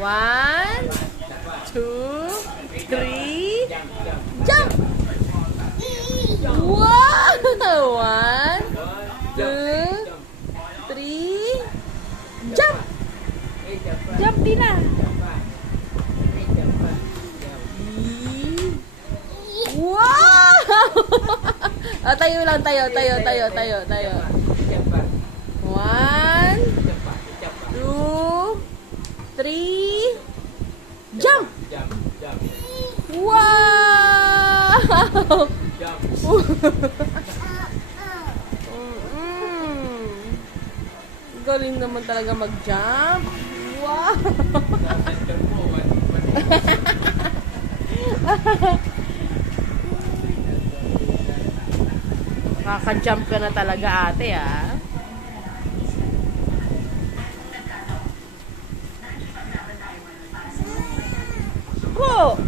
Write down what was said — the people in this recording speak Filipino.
1, 2, 3, jump! Wow! 1, 2, 3, jump! Jump din na. Wow! Tayo lang, tayo. 1, 2, 3, jump! Wow! Galing naman talaga mag-jump. Wow! Nakaka-jump ka na talaga, ate, ah. Go!